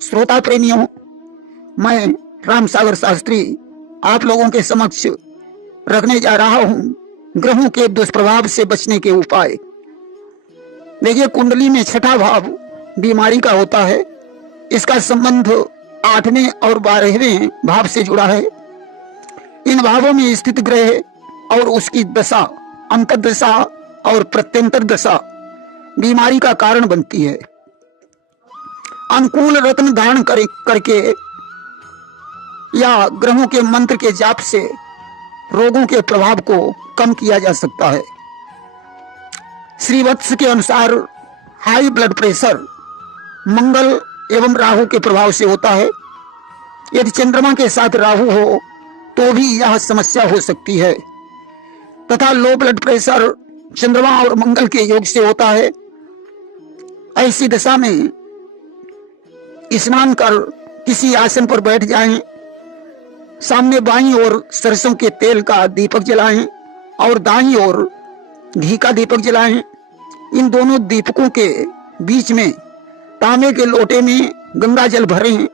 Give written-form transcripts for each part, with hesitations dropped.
श्रोता प्रेमियों, मैं रामसागर शास्त्री आप लोगों के समक्ष रखने जा रहा हूं ग्रहों के दुष्प्रभाव से बचने के उपाय। देखिए, कुंडली में छठा भाव बीमारी का होता है। इसका संबंध 8वें और 12वें भाव से जुड़ा है। इन भावों में स्थित ग्रह और उसकी दशा, अंतर्दशा और प्रत्यंतर दशा बीमारी का कारण बनती है। अनुकूल रत्न धारण करके या ग्रहों के मंत्र के जाप से रोगों के प्रभाव को कम किया जा सकता है। श्रीवत्स के अनुसार हाई ब्लड प्रेशर मंगल एवं राहु के प्रभाव से होता है। यदि चंद्रमा के साथ राहु हो तो भी यह समस्या हो सकती है, तथा लो ब्लड प्रेशर चंद्रमा और मंगल के योग से होता है। ऐसी दशा में स्नान कर किसी आसन पर बैठ जाएं, सामने बाईं ओर सरसों के तेल का दीपक जलाएं और दाईं ओर घी का दीपक जलाएं। इन दोनों दीपकों के बीच में तांबे के लोटे में गंगा जल भरें।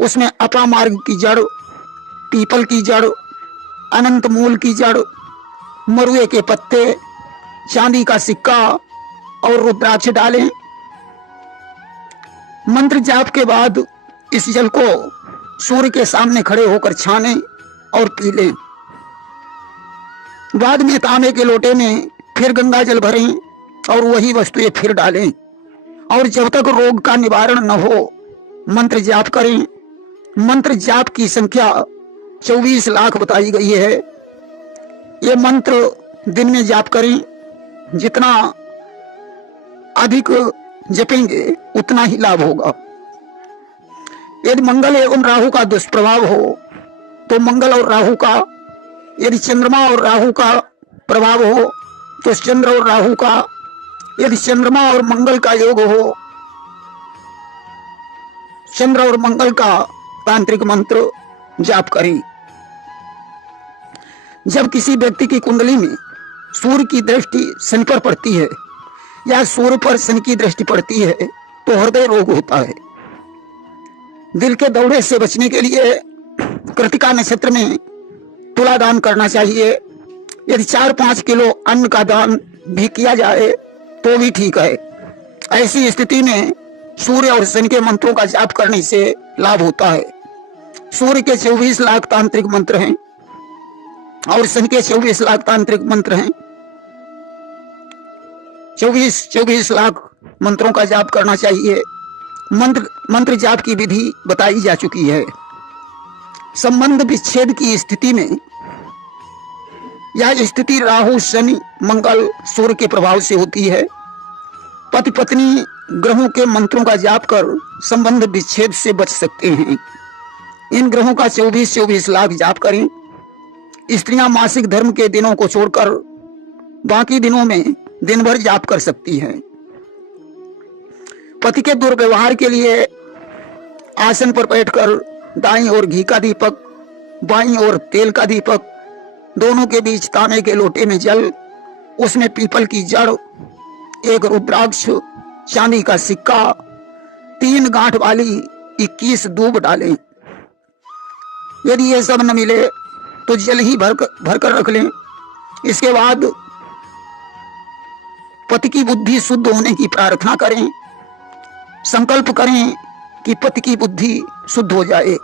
उसमें अपामार्ग की जड़, पीपल की जड़, अनंत मूल की जड़, मरुए के पत्ते, चांदी का सिक्का और रुद्राक्ष डालें। मंत्र जाप के बाद इस जल को सूर्य के सामने खड़े होकर छानें और पी लें। बाद में तांबे के लोटे में फिर गंगा जल भरें और वही वस्तुएं फिर डालें, और जब तक रोग का निवारण न हो मंत्र जाप करें। मंत्र जाप की संख्या 24 लाख बताई गई है। ये मंत्र दिन में जाप करें। जितना अधिक जपेंगे उतना ही लाभ होगा। यदि मंगल एवं राहु का दुष्प्रभाव हो तो मंगल और राहु का, यदि चंद्रमा और राहु का प्रभाव हो तो चंद्र और राहु का, यदि चंद्रमा और मंगल का योग हो, चंद्र और मंगल का तांत्रिक मंत्र जाप करें। जब किसी व्यक्ति की कुंडली में सूर्य की दृष्टि शनि पर पड़ती है या सूर्य पर शनि की दृष्टि पड़ती है तो हृदय रोग होता है। दिल के दौरे से बचने के लिए कृतिका नक्षत्र में तुला दान करना चाहिए। यदि 4-5 किलो अन्न का दान भी किया जाए तो भी ठीक है। ऐसी स्थिति में सूर्य और शनि के मंत्रों का जाप करने से लाभ होता है। सूर्य के 24 लाख तांत्रिक मंत्र हैं और शनि के 24 लाख तांत्रिक मंत्र हैं। 24 लाख मंत्रों का जाप करना चाहिए। मंत्र जाप की विधि बताई जा चुकी है। संबंध विच्छेद की स्थिति में यह स्थिति राहु, शनि, मंगल, सूर्य के प्रभाव से होती है। पति पत्नी ग्रहों के मंत्रों का जाप कर संबंध विच्छेद से बच सकते हैं। इन ग्रहों का 24 लाख जाप करें। स्त्रियां मासिक धर्म के दिनों को छोड़कर बाकी दिनों में दिन भर जाप कर सकती हैं। पति के दुर्व्यवहार के लिए आसन पर बैठकर दाईं ओर घी का दीपक, बाईं ओर तेल का दीपक, दोनों के बीच तांबे के लोटे में जल, उसमें पीपल की जड़, एक रुद्राक्ष, चांदी का सिक्का, 3 गांठ वाली 21 दूब डालें। यदि ये सब न मिले तो जल ही भरकर रख लें। इसके बाद पति की बुद्धि शुद्ध होने की प्रार्थना करें। संकल्प करें कि पति की बुद्धि शुद्ध हो जाए।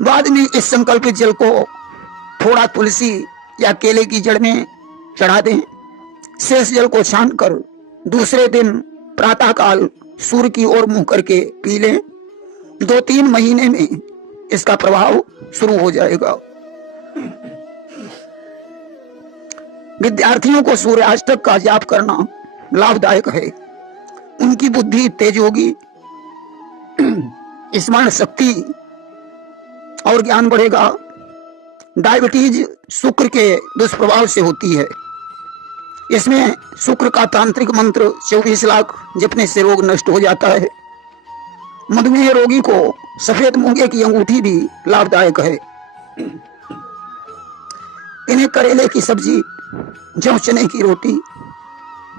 बाद में इस संकल्प जल को थोड़ा तुलसी या केले की जड़ में चढ़ा दें। शेष जल को छानकर दूसरे दिन प्रातःकाल सूर्य की ओर मुंह करके पी लें। 2-3 महीने में इसका प्रभाव शुरू हो जाएगा। विद्यार्थियों को सूर्याष्टक का जाप करना लाभदायक है। उनकी बुद्धि तेज होगी, स्मरण शक्ति और ज्ञान बढ़ेगा। डायबिटीज शुक्र के दुष्प्रभाव से होती है। इसमें शुक्र का तांत्रिक मंत्र 24 लाख जपने से रोग नष्ट हो जाता है। मधुमेह रोगी को सफेद मूंगे की अंगूठी भी लाभदायक है। इन्हें करेले की सब्जी, जौ चने की रोटी,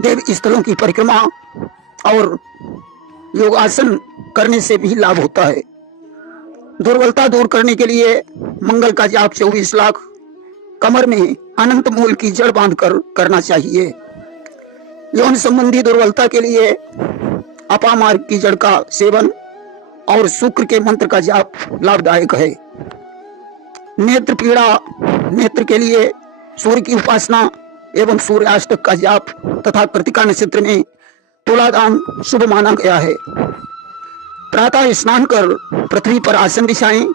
देव स्थलों की परिक्रमा और योगासन करने से भी लाभ होता है। दुर्बलता दूर करने के लिए मंगल का जाप 24 लाख कमर में अनंत मूल की जड़ बांधकर करना चाहिए। यौन संबंधी दुर्बलता के लिए अपामार्ग की जड़ का सेवन और शुक्र के मंत्र का जाप लाभदायक है। नेत्र पीड़ा नेत्र के लिए सूर्य की उपासना एवं सूर्याष्टक का जाप तथा कृतिका नक्षत्र में तुलादान शुभ माना गया है। प्रातः स्नान कर पृथ्वी पर आसन बिछाएं,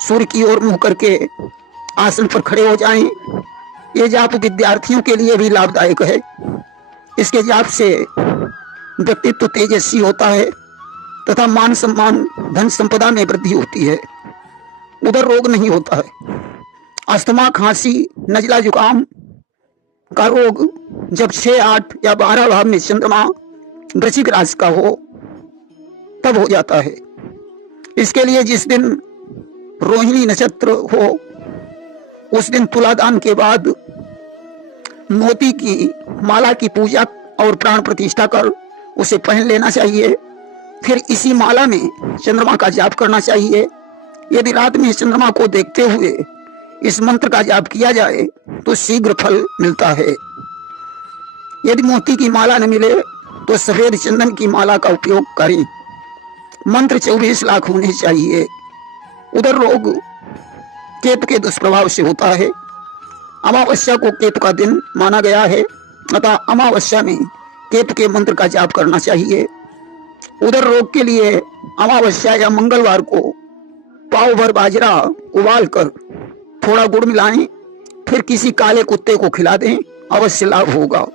सूर्य की ओर मुंह करके आसन पर खड़े हो जाएं। ये जाप विद्यार्थियों के लिए भी लाभदायक है। इसके जाप से व्यक्तित्व तेजस्वी होता है तथा मान सम्मान धन संपदा में वृद्धि होती है। उधर रोग नहीं होता है। अस्थमा, खांसी, नजला, जुकाम का रोग जब 6, 8 या 12 भाव में चंद्रमा वृश्चिक राशि का हो तब हो जाता है। इसके लिए जिस दिन रोहिणी नक्षत्र हो उस दिन तुलादान के बाद मोती की माला की पूजा और प्राण प्रतिष्ठा कर उसे पहन लेना चाहिए। फिर इसी माला में चंद्रमा का जाप करना चाहिए। यदि रात में चंद्रमा को देखते हुए इस मंत्र का जाप किया जाए तो शीघ्र फल मिलता है। यदि मोती की माला न मिले तो सफेद चंदन की माला का उपयोग करें। मंत्र 24 लाख होने चाहिए। उधर रोग केतु के दुष्प्रभाव से होता है। अमावस्या को केतु का दिन माना गया है अतः अमावस्या में केतु के मंत्र का जाप करना चाहिए। उधर रोग के लिए अमावस्या या मंगलवार को पाव भर बाजरा उबाल कर थोड़ा गुड़ मिलाएं, फिर किसी काले कुत्ते को खिला दें, अवश्य लाभ होगा।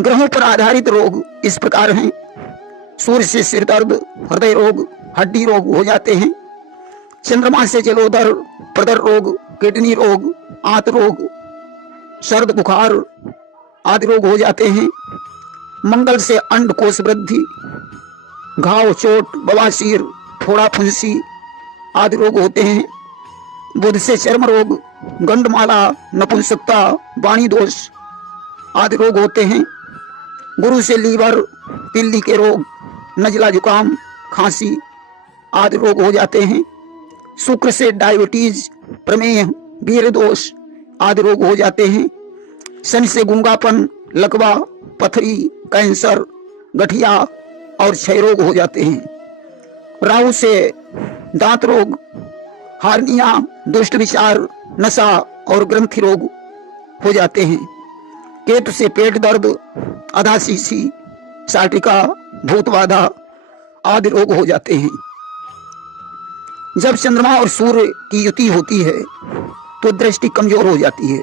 ग्रहों पर आधारित रोग इस प्रकार हैं। सूर्य से सिर दर्द, हृदय रोग, हड्डी रोग हो जाते हैं। चंद्रमा से जलोदर, प्रदर रोग, किडनी रोग, आंत रोग, सर्द बुखार आदि रोग हो जाते हैं। मंगल से अंडकोश वृद्धि, घाव, चोट, बवासीर, फोड़ा, फुंसी आदि रोग होते हैं। बुध से चर्म रोग, गंडमाला, नपुंसकता, वाणी दोष आदि रोग होते हैं। गुरु से लीवर, पिल्ली के रोग, नजला, जुकाम, खांसी आदि रोग हो जाते हैं। शुक्र से डायबिटीज, प्रमेह, वीर दोष आदि रोग हो जाते हैं। शनि से गूंगापन, लकवा, पथरी, कैंसर, गठिया और क्षय रोग हो जाते हैं। राहु से दांत रोग, हार्निया, दुष्ट विचार, नशा और ग्रंथि रोग हो जाते हैं। केतु से पेट दर्द, अधाशीसी, साटिका, भूतबाधा आदि रोग हो जाते हैं। जब चंद्रमा और सूर्य की युति होती है तो दृष्टि कमजोर हो जाती है।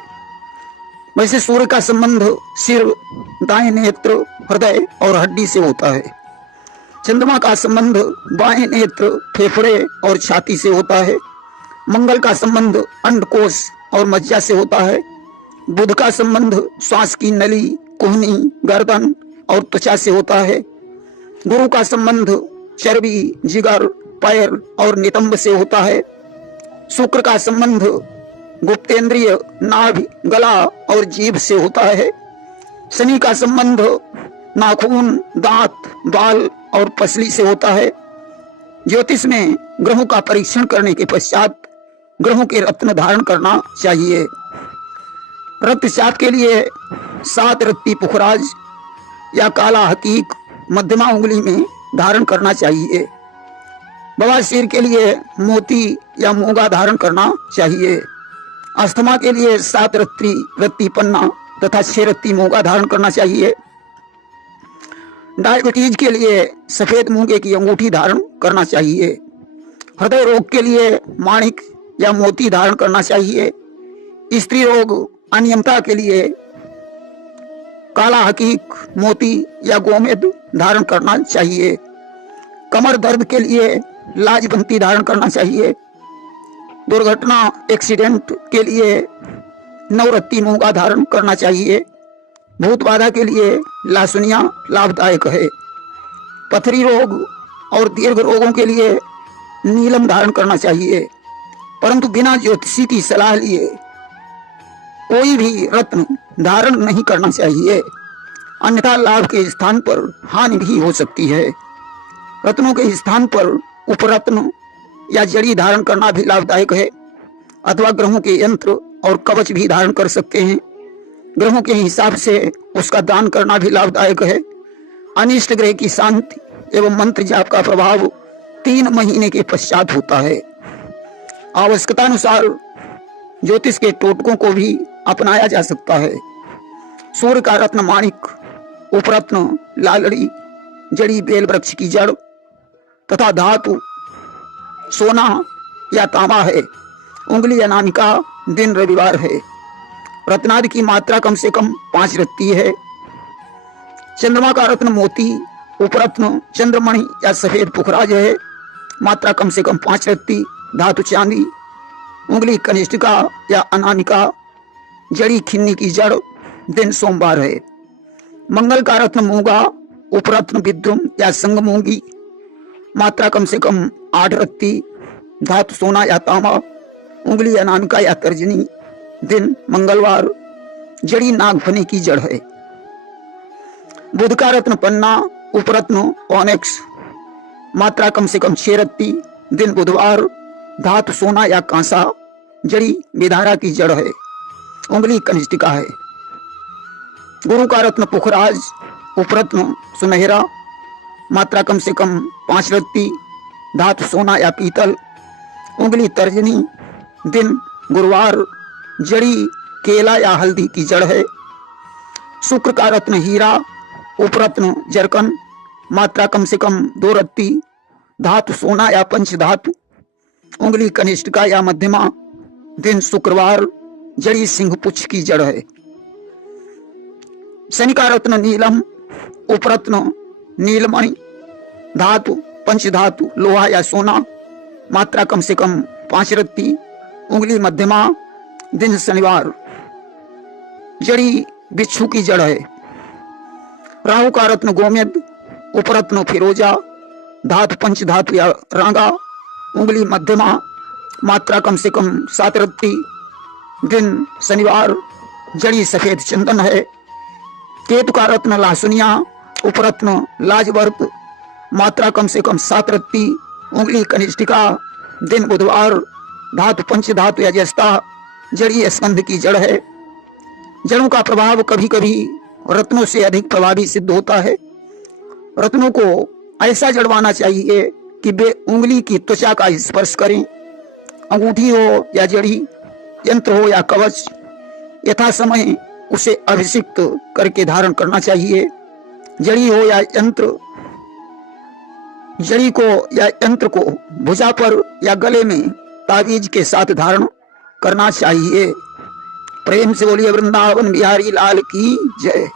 वैसे सूर्य का संबंध सिर, दाएं नेत्र, हृदय और हड्डी से होता है। चंद्रमा का संबंध बाएं नेत्र, फेफड़े और छाती से होता है। मंगल का संबंध अंडकोश और मज्जा से होता है। बुध का संबंध श्वास की नली, कुहनी, गर्दन और त्वचा से होता है। गुरु का संबंध चर्बी, जिगर, पैर और नितंब से होता है। शुक्र का संबंध गुप्तेंद्रिय, नाभि, गला और जीभ से होता है। शनि का संबंध नाखून, दांत, बाल और पसली से होता है। ज्योतिष में ग्रहों का परीक्षण करने के पश्चात ग्रहों के रत्न धारण करना चाहिए। रक्तचाप के लिए 7 रत्ती पुखराज या काला हकीक मध्यमा उंगली में धारण करना चाहिए। बवासीर के लिए मोती या मूंगा धारण करना चाहिए। अस्थमा के लिए 7 रत्ती पन्ना तथा 6 रत्ती मूंगा धारण करना चाहिए। डायबिटीज के लिए सफेद मूंगे की अंगूठी धारण करना चाहिए। हृदय रोग के लिए माणिक या मोती धारण करना चाहिए। स्त्री रोग अनियमितता के लिए काला हकीक, मोती या गोमेद धारण करना चाहिए। कमर दर्द के लिए लाजबंती धारण करना चाहिए। दुर्घटना एक्सीडेंट के लिए 9 रत्ती मूंगा धारण करना चाहिए। भूत बाधा के लिए लासुनिया लाभदायक है। पथरी रोग और दीर्घ रोगों के लिए नीलम धारण करना चाहिए, परंतु बिना ज्योतिषी की सलाह लिए कोई भी रत्न धारण नहीं करना चाहिए। अन्यथा लाभ के स्थान पर हानि भी हो सकती है। रत्नों के स्थान पर उपरत्न या जड़ी धारण करना भी लाभदायक है, अथवा ग्रहों के यंत्र और कवच भी धारण कर सकते हैं। ग्रहों के हिसाब से उसका दान करना भी लाभदायक है। अनिष्ट ग्रह की शांति एवं मंत्र जाप का प्रभाव 3 महीने के पश्चात होता है। आवश्यकता अनुसार ज्योतिष के टोटकों को भी अपनाया जा सकता है। सूर्य का रत्न माणिक, उपरत्न लालड़ी, जड़ी बेल वृक्ष की जड़ तथा धातु सोना या तांबा है। उंगली अनामिका, दिन रविवार है। रत्नादि की मात्रा कम से कम 5 रत्ती है। चंद्रमा का रत्न मोती, उपरत्न चंद्रमणि या सफेद पुखराज है। मात्रा कम से कम 5 रत्ती। धातु चांदी। उंगली कनिष्ठिका या अनामिका, जड़ी खिन्नी की जड़, दिन सोमवार है। मंगल का रत्न मूंगा, उपरत्न विद्रुम या संगमूंगी। मात्रा कम से कम 8 रत्ती। धातु सोना या तांबा। उंगली अनामिका या तर्जनी, दिन मंगलवार, जड़ी नागफनी की जड़ है। बुध का रत्न पन्ना, उपरत्न ऑनेक्स। मात्रा कम से कम 6 रत्ती। दिन बुधवार, धातु सोना या कांसा, जड़ी विधारा की जड़ है। उंगली कनिष्ठिका है। गुरु का रत्न पुखराज, उपरत्न सुनहरा। मात्रा कम से कम 5 रत्ती। धातु सोना या पीतल। उंगली तर्जनी, दिन गुरुवार, जड़ी केला या हल्दी की जड़ है। शुक्र का रत्न हीरा, उपरत्न जरकन। मात्रा कम से कम 2 रत्ती। धातु सोना या पंचधातु। उंगली कनिष्ठिका या मध्यमा, दिन शुक्रवार, जड़ी सिंहपुच्छ की जड़ है। शनि का रत्न नीलम, उपरत्न नीलमणि। धातु पंचधातु लोहा या सोना। मात्रा कम से कम 5 रत्ती। उंगली मध्यमा, दिन शनिवार, जड़ी बिच्छू की जड़ है। राहु का रत्न गोमेद, उपरत्न फिरोजा। धातु पंचधातु या रांगा। उंगली मध्यमा, मात्रा कम से कम 7 रत्ती। दिन शनिवार, जड़ी सफेद चंदन है। केतु का रत्न लासुनिया, उपरत्न लाजवर्त। मात्रा कम से कम 7 रत्ती। उंगली कनिष्ठिका, दिन बुधवार, धातु पंचधातु या जस्ता, जड़ी स्कंध की जड़ है। जड़ों का प्रभाव कभी कभी रत्नों से अधिक प्रभावी सिद्ध होता है। रत्नों को ऐसा जड़वाना चाहिए कि वे उंगली की त्वचा का स्पर्श करें। अंगूठी हो या जड़ी, यंत्र हो या कवच, यथा समय उसे अभिषिक्त करके धारण करना चाहिए। जड़ी हो या यंत्र, जड़ी को या यंत्र को भुजा पर या गले में तावीज के साथ धारण करना चाहिए। प्रेम से बोलिए वृंदावन बिहारी लाल की जय।